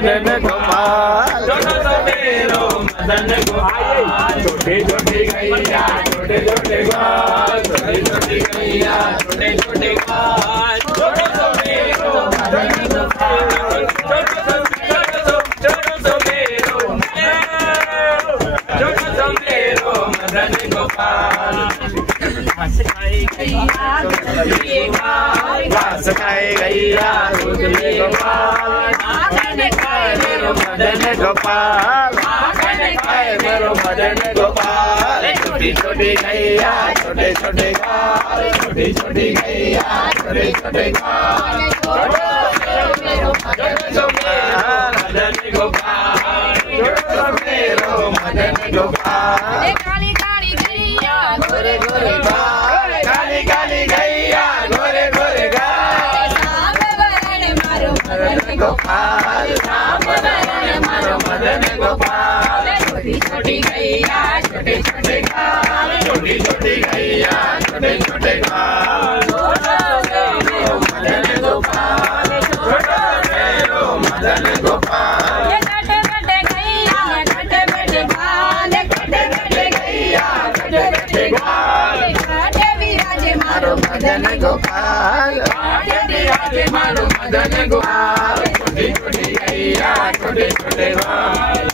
मदन गोपाल, छोटो सो मेरो मदन गोपाल, छोटे छोटे गैया छोटे छोटे बाल, छोटे छोटे गैया छोटे छोटे बाल, छोटो सो मेरो मदन गोपाल, छोटो सो मेरो मदन गोपाल। घास खाए गैया घास खाए गैया दूध ले गोपाल, खाए मेरो मदन गोपाल, खाए मेरो मदन गोपाल, छोटी छोटी गैया छोटे छोटे गाल, छोटी छोटी गैया छोटे छोटे गाल, मदन गोपाल, मेरो मदन गोपाल, काली काली गैया गोरे गोरे गाल, काली काली गैया गोरे गोरे गाल, मारो मदन गोपाल, मारो मदन गोपाल, छोटी छोटी गैया छोटे छोटे गाल, छोटी छोटी गैया छोटे छोटे गाल, मदन गोपाल, छोटा मेरो मदन गोपाल, कटे कटे गैया कटे कटे बाल, कटे कटे गैया कटे कटे बाल, काटे विराजे मारो मदन गोपाल, मारो मदन गोपाल, छोटी छोटी गैया छोटे छोटे गाल,